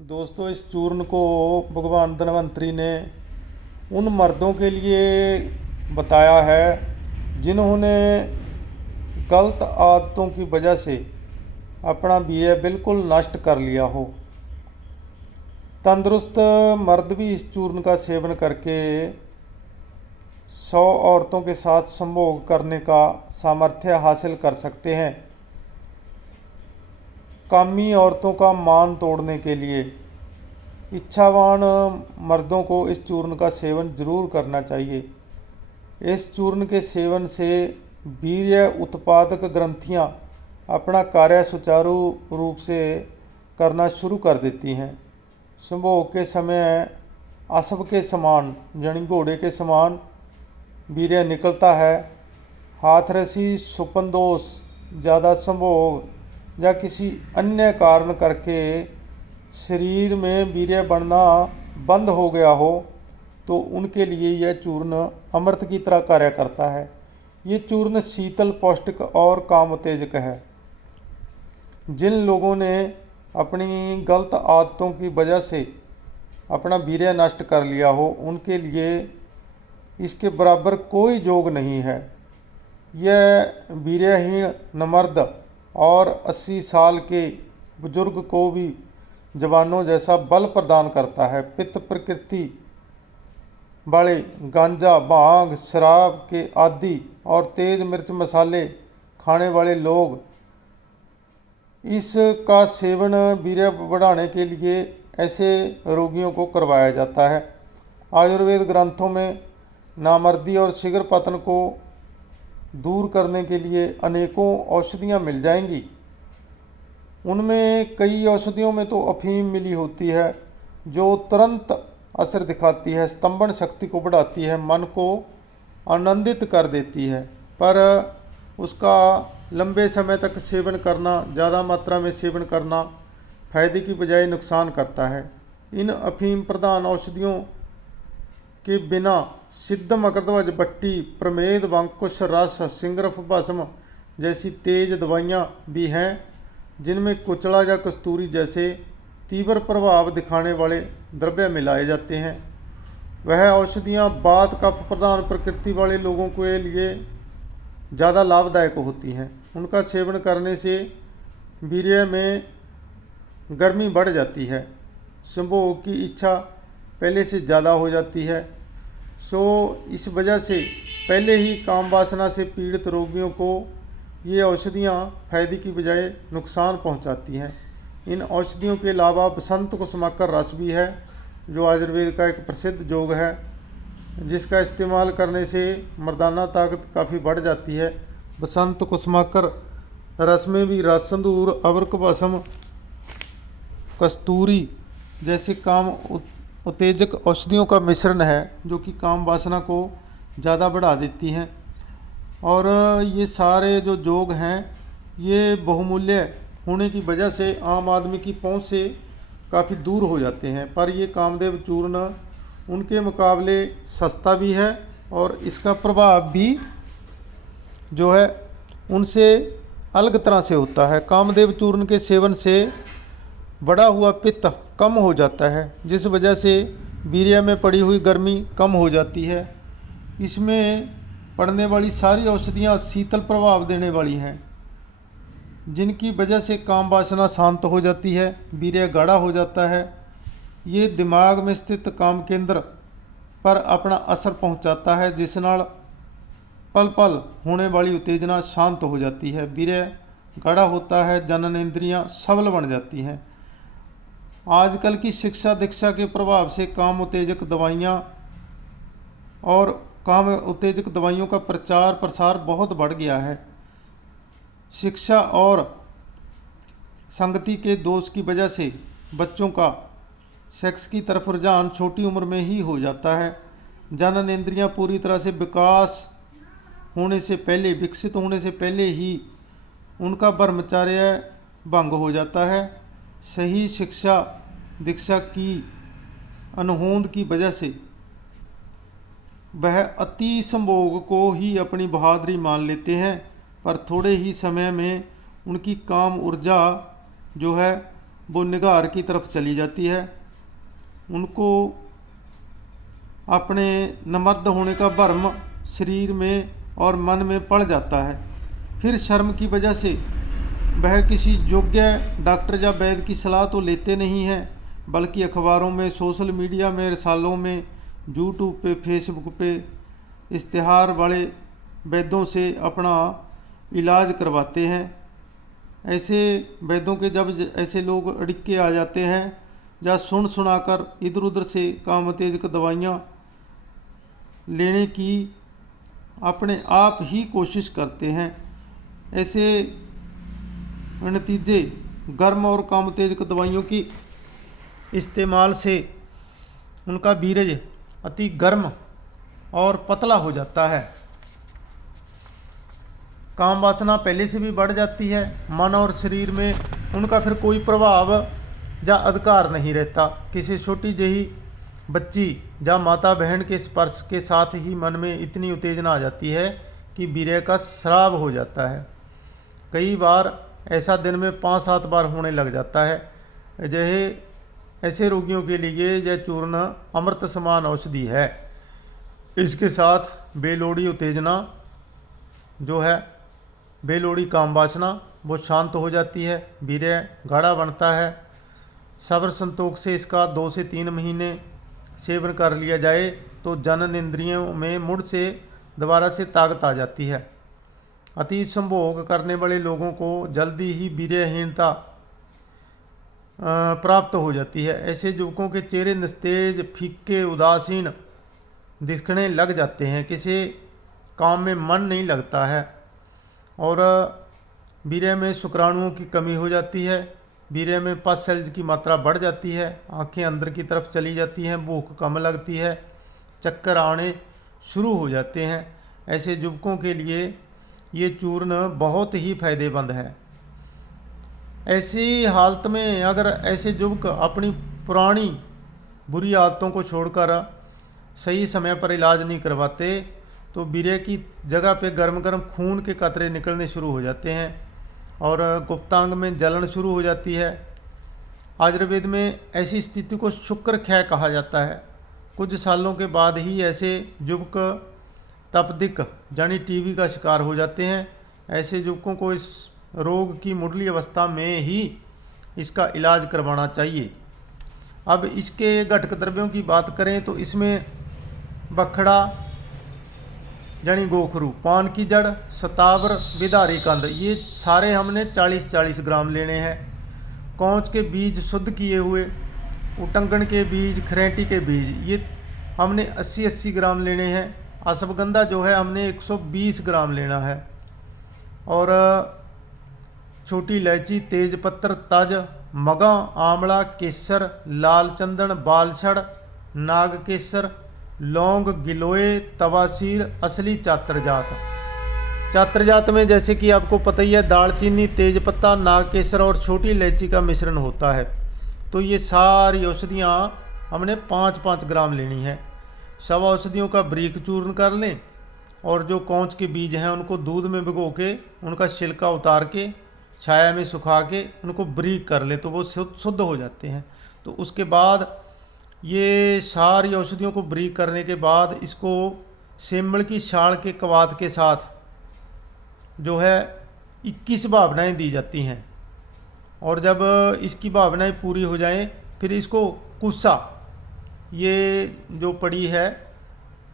दोस्तों, इस चूर्ण को भगवान धन्वंतरी ने उन मर्दों के लिए बताया है जिन्होंने गलत आदतों की वजह से अपना वीर्य बिल्कुल नष्ट कर लिया हो। तंदुरुस्त मर्द भी इस चूर्ण का सेवन करके 100 औरतों के साथ संभोग करने का सामर्थ्य हासिल कर सकते हैं। कामी औरतों का मान तोड़ने के लिए इच्छावान मर्दों को इस चूर्ण का सेवन जरूर करना चाहिए। इस चूर्ण के सेवन से वीर्य उत्पादक ग्रंथियां अपना कार्य सुचारू रूप से करना शुरू कर देती हैं। संभोग के समय अश्व के समान यानी घोड़े के समान वीर्य निकलता है। हाथरसी, सुपनदोष, ज़्यादा संभोग या किसी अन्य कारण करके शरीर में वीर्य बनना बंद हो गया हो तो उनके लिए यह चूर्ण अमृत की तरह कार्य करता है। ये चूर्ण शीतल, पौष्टिक और काम उत्तेजक है। जिन लोगों ने अपनी गलत आदतों की वजह से अपना वीर्य नष्ट कर लिया हो उनके लिए इसके बराबर कोई योग नहीं है। यह वीर्यहीन नमर्द और 80 साल के बुजुर्ग को भी जवानों जैसा बल प्रदान करता है। पित्त प्रकृति वाले गांजा, भांग, शराब के आदि और तेज मिर्च मसाले खाने वाले लोग इसका सेवन वीर्य बढ़ाने के लिए ऐसे रोगियों को करवाया जाता है। आयुर्वेद ग्रंथों में नामर्दी और शीघ्र पतन को दूर करने के लिए अनेकों औषधियाँ मिल जाएंगी। उनमें कई औषधियों में तो अफीम मिली होती है जो तुरंत असर दिखाती है, स्तंभन शक्ति को बढ़ाती है, मन को आनंदित कर देती है, पर उसका लंबे समय तक सेवन करना, ज़्यादा मात्रा में सेवन करना फायदे की बजाय नुकसान करता है। इन अफीम प्रधान औषधियों के बिना सिद्ध, मकरध्वज, बट्टी, प्रमेद, वंकुश रस, सिंगरफ भस्म जैसी तेज दवाइयाँ भी हैं जिनमें कुचला या कस्तूरी जैसे तीव्र प्रभाव दिखाने वाले द्रव्य मिलाए जाते हैं। वह औषधियाँ वात कफ प्रधान प्रकृति वाले लोगों के लिए ज़्यादा लाभदायक होती हैं। उनका सेवन करने से वीर्य में गर्मी बढ़ जाती है, संभोग की इच्छा पहले से ज़्यादा हो जाती है। इस वजह से पहले ही काम वासना से पीड़ित रोगियों को ये औषधियाँ फायदे की बजाय नुकसान पहुँचाती हैं। इन औषधियों के अलावा बसंत कुसुमाकर रस भी है जो आयुर्वेद का एक प्रसिद्ध योग है जिसका इस्तेमाल करने से मर्दाना ताकत काफ़ी बढ़ जाती है। बसंत कुसुमाकर रस में भी रस, संदूर, अबरक भस्म, कस्तूरी जैसे काम उत्तेजक औषधियों का मिश्रण है जो कि काम वासना को ज़्यादा बढ़ा देती हैं। और ये सारे जो योग हैं ये बहुमूल्य होने की वजह से आम आदमी की पहुंच से काफ़ी दूर हो जाते हैं, पर ये कामदेव चूर्ण उनके मुकाबले सस्ता भी है और इसका प्रभाव भी जो है उनसे अलग तरह से होता है। कामदेव चूर्ण के सेवन से बढ़ा हुआ पित्त कम हो जाता है जिस वजह से वीर्य में पड़ी हुई गर्मी कम हो जाती है। इसमें पड़ने वाली सारी औषधियाँ शीतल प्रभाव देने वाली हैं जिनकी वजह से काम वासना शांत हो जाती है, वीर्य गाढ़ा हो जाता है। ये दिमाग में स्थित काम केंद्र पर अपना असर पहुंचाता है जिस नाल पल पल होने वाली उत्तेजना शांत हो जाती है, वीर्य गाढ़ा होता है, जनन इंद्रियां सबल बन जाती हैं। आजकल की शिक्षा दीक्षा के प्रभाव से काम उत्तेजक दवाइयाँ और काम उत्तेजक दवाइयों का प्रचार प्रसार बहुत बढ़ गया है। शिक्षा और संगति के दोष की वजह से बच्चों का सेक्स की तरफ रुझान छोटी उम्र में ही हो जाता है। जनन इंद्रियां पूरी तरह से विकसित होने से पहले ही उनका ब्रह्मचर्य भंग हो जाता है। सही शिक्षा दीक्षा की अनहोंद की वजह से वह अति संभोग को ही अपनी बहादुरी मान लेते हैं, पर थोड़े ही समय में उनकी काम ऊर्जा जो है वो निगार की तरफ चली जाती है। उनको अपने नमर्द होने का भ्रम शरीर में और मन में पड़ जाता है। फिर शर्म की वजह से वह किसी योग्य डॉक्टर या वैद्य की सलाह तो लेते नहीं हैं, बल्कि अखबारों में, सोशल मीडिया में, रसालों में, यूट्यूब पे, फेसबुक पे इश्तिहार वाले वैद्यों से अपना इलाज करवाते हैं। ऐसे वैद्यों के जब ऐसे लोग अड़िक्के आ जाते हैं या सुनाकर इधर उधर से काम उत्तेजक दवाइयाँ लेने की अपने आप ही कोशिश करते हैं, ऐसे नतीजे गर्म और काम उत्तेजक दवाइयों की इस्तेमाल से उनका वीर्य अति गर्म और पतला हो जाता है। काम वासना पहले से भी बढ़ जाती है। मन और शरीर में उनका फिर कोई प्रभाव या अधिकार नहीं रहता। किसी छोटी जही बच्ची या माता बहन के स्पर्श के साथ ही मन में इतनी उत्तेजना आ जाती है कि वीर्य का स्राव हो जाता है। कई बार ऐसा दिन में 5-7 बार होने लग जाता है। ऐसे रोगियों के लिए यह चूर्ण अमृत समान औषधि है। इसके साथ बेलोड़ी उत्तेजना जो है, बेलोड़ी काम वासना वो शांत हो जाती है, वीर्य गाढ़ा बनता है। सब्र संतोष से इसका 2 से 3 महीने सेवन कर लिया जाए तो जनन इंद्रियों में मुड़ से दोबारा से ताकत आ जाती है। अति संभोग करने वाले लोगों को जल्दी ही वीर्यहीनता प्राप्त हो जाती है। ऐसे युवकों के चेहरे निस्तेज, फीके, उदासीन दिखने लग जाते हैं। किसी काम में मन नहीं लगता है और वीर्य में शुक्राणुओं की कमी हो जाती है। वीर्य में पस सेल्स की मात्रा बढ़ जाती है। आंखें अंदर की तरफ चली जाती हैं, भूख कम लगती है, चक्कर आने शुरू हो जाते हैं। ऐसे युवकों के लिए ये चूर्ण बहुत ही फायदेमंद है। ऐसी हालत में अगर ऐसे युवक अपनी पुरानी बुरी आदतों को छोड़कर सही समय पर इलाज नहीं करवाते तो वीर्य की जगह पे गर्म गर्म खून के कतरे निकलने शुरू हो जाते हैं और गुप्तांग में जलन शुरू हो जाती है। आयुर्वेद में ऐसी स्थिति को शुक्र क्षय कहा जाता है। कुछ सालों के बाद ही ऐसे युवक तपदिक यानी टीबी का शिकार हो जाते हैं। ऐसे युवकों को इस रोग की मुढ़ली अवस्था में ही इसका इलाज करवाना चाहिए। अब इसके घटक द्रव्यों की बात करें तो इसमें बखड़ा यानी गोखरू, पान की जड़, सतावर, बिदारी कंद, ये सारे हमने 40-40 ग्राम लेने हैं। कौच के बीज शुद्ध किए हुए, उटंगन के बीज, खरेटी के बीज, ये हमने 80-80 ग्राम लेने हैं। अश्वगंधा जो है हमने 120 ग्राम लेना है। और छोटी इलायची, तेज पत्तर, तज, मगा, आंवला, केसर, लाल चंदन, बालछड़, नाग केसर, लौंग, गिलोय, तवासीर, असली चात्रजात में जैसे कि आपको पता ही है दालचीनी, तेजपत्ता, नागकेसर और छोटी इलायची का मिश्रण होता है। तो ये सारी औषधियाँ हमने 5-5 ग्राम लेनी है। सब औषधियों का बारीक चूर्ण कर लें और जो कौच के बीज हैं उनको दूध में भिगो के उनका छिलका उतार के छाया में सुखा के उनको बारीक कर ले तो वो शुद्ध हो जाते हैं। तो उसके बाद ये सारी औषधियों को बारीक करने के बाद इसको सेमल की छाल के कवात के साथ जो है 21 भावनाएँ दी जाती हैं। और जब इसकी भावनाएँ पूरी हो जाएं फिर इसको कुस्सा, ये जो पड़ी है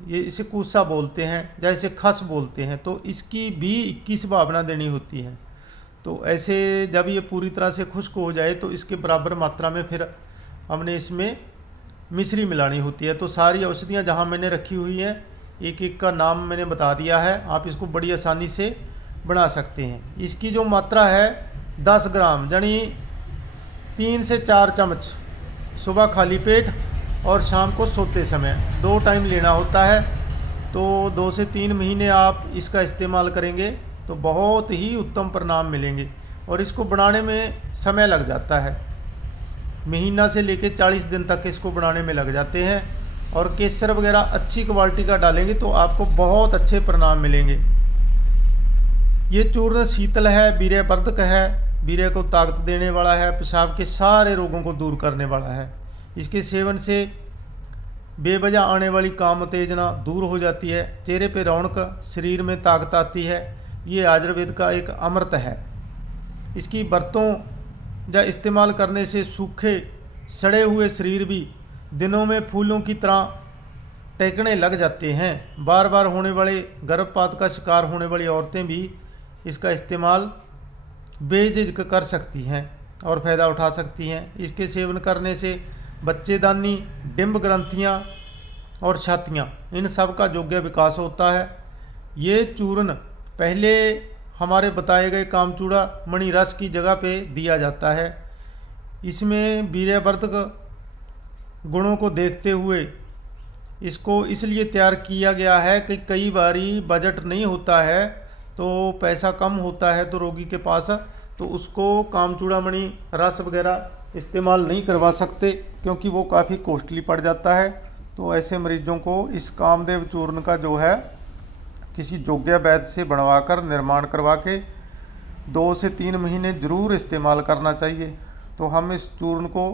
ये इसे कुस्सा बोलते हैं, जैसे खस बोलते हैं, तो इसकी भी 21 भावना देनी होती है। तो ऐसे जब ये पूरी तरह से खुश्क हो जाए तो इसके बराबर मात्रा में फिर हमने इसमें मिश्री मिलानी होती है। तो सारी औषधियाँ जहाँ मैंने रखी हुई हैं एक एक का नाम मैंने बता दिया है, आप इसको बड़ी आसानी से बना सकते हैं। इसकी जो मात्रा है 10 ग्राम यानी 3 से 4 चम्मच सुबह खाली पेट और शाम को सोते समय 2 टाइम लेना होता है। तो 2 से 3 महीने आप इसका इस्तेमाल करेंगे तो बहुत ही उत्तम परिणाम मिलेंगे। और इसको बनाने में समय लग जाता है, महीना से लेके 40 दिन तक इसको बनाने में लग जाते हैं। और केसर वगैरह अच्छी क्वालिटी का डालेंगे तो आपको बहुत अच्छे परिणाम मिलेंगे। ये चूर्ण शीतल है, वीर्यवर्धक है, वीर्य को ताकत देने वाला है, पेशाब के सारे रोगों को दूर करने वाला है। इसके सेवन से बेवजह आने वाली काम उत्तेजना दूर हो जाती है, चेहरे पे रौनक, शरीर में ताकत आती है। ये आयुर्वेद का एक अमृत है। इसकी बरतों या इस्तेमाल करने से सूखे सड़े हुए शरीर भी दिनों में फूलों की तरह टहकने लग जाते हैं। बार बार होने वाले गर्भपात का शिकार होने वाली औरतें भी इसका इस्तेमाल बेझिझक कर सकती हैं और फ़ायदा उठा सकती हैं। इसके सेवन करने से बच्चेदानी, डिंब ग्रंथियाँ और छातियाँ, इन सब का योग्य विकास होता है। ये चूर्ण पहले हमारे बताए गए कामचूड़ा मणि रस की जगह पे दिया जाता है। इसमें वीर्यवर्धक गुणों को देखते हुए इसको इसलिए तैयार किया गया है कि कई बारी बजट नहीं होता है, तो पैसा कम होता है तो रोगी के पास, तो उसको कामचूड़ामणि रस वगैरह इस्तेमाल नहीं करवा सकते क्योंकि वो काफ़ी कॉस्टली पड़ जाता है। तो ऐसे मरीजों को इस कामदेव चूर्ण का जो है किसी योग्य वैद्य से बनवाकर निर्माण करवा के 2 से 3 महीने ज़रूर इस्तेमाल करना चाहिए। तो हम इस चूर्ण को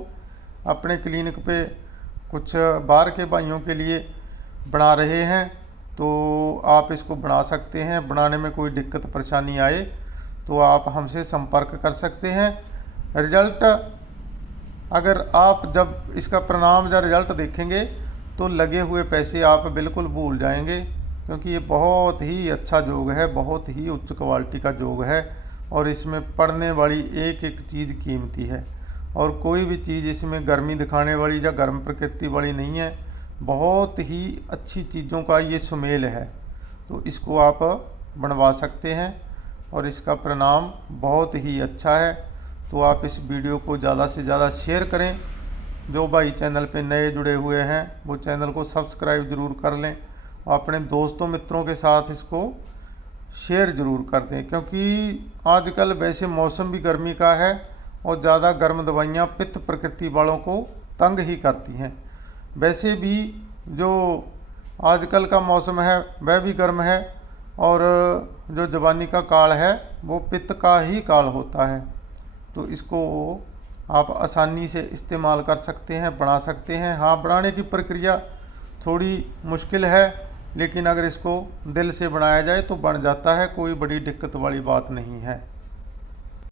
अपने क्लिनिक पे कुछ बाहर के भाइयों के लिए बना रहे हैं, तो आप इसको बना सकते हैं। बनाने में कोई दिक्कत परेशानी आए तो आप हमसे संपर्क कर सकते हैं। रिजल्ट अगर आप जब इसका परिणाम या रिजल्ट देखेंगे तो लगे हुए पैसे आप बिल्कुल भूल जाएंगे, क्योंकि ये बहुत ही अच्छा योग है, बहुत ही उच्च क्वालिटी का योग है और इसमें पड़ने वाली एक एक चीज़ कीमती है और कोई भी चीज़ इसमें गर्मी दिखाने वाली या गर्म प्रकृति वाली नहीं है। बहुत ही अच्छी चीज़ों का ये सुमेल है, तो इसको आप बनवा सकते हैं और इसका परिणाम बहुत ही अच्छा है। तो आप इस वीडियो को ज़्यादा से ज़्यादा शेयर करें। जो भाई चैनल पे नए जुड़े हुए हैं वो चैनल को सब्सक्राइब ज़रूर कर लें और अपने दोस्तों मित्रों के साथ इसको शेयर ज़रूर कर दें, क्योंकि आजकल वैसे मौसम भी गर्मी का है और ज़्यादा गर्म दवाइयाँ पित्त प्रकृति वालों को तंग ही करती हैं। वैसे भी जो आजकल का मौसम है वह भी गर्म है और जो जवानी का काल है वो पित्त का ही काल होता है। तो इसको आप आसानी से इस्तेमाल कर सकते हैं, बना सकते हैं। हाँ, बनाने की प्रक्रिया थोड़ी मुश्किल है, लेकिन अगर इसको दिल से बनाया जाए तो बन जाता है, कोई बड़ी दिक्कत वाली बात नहीं है।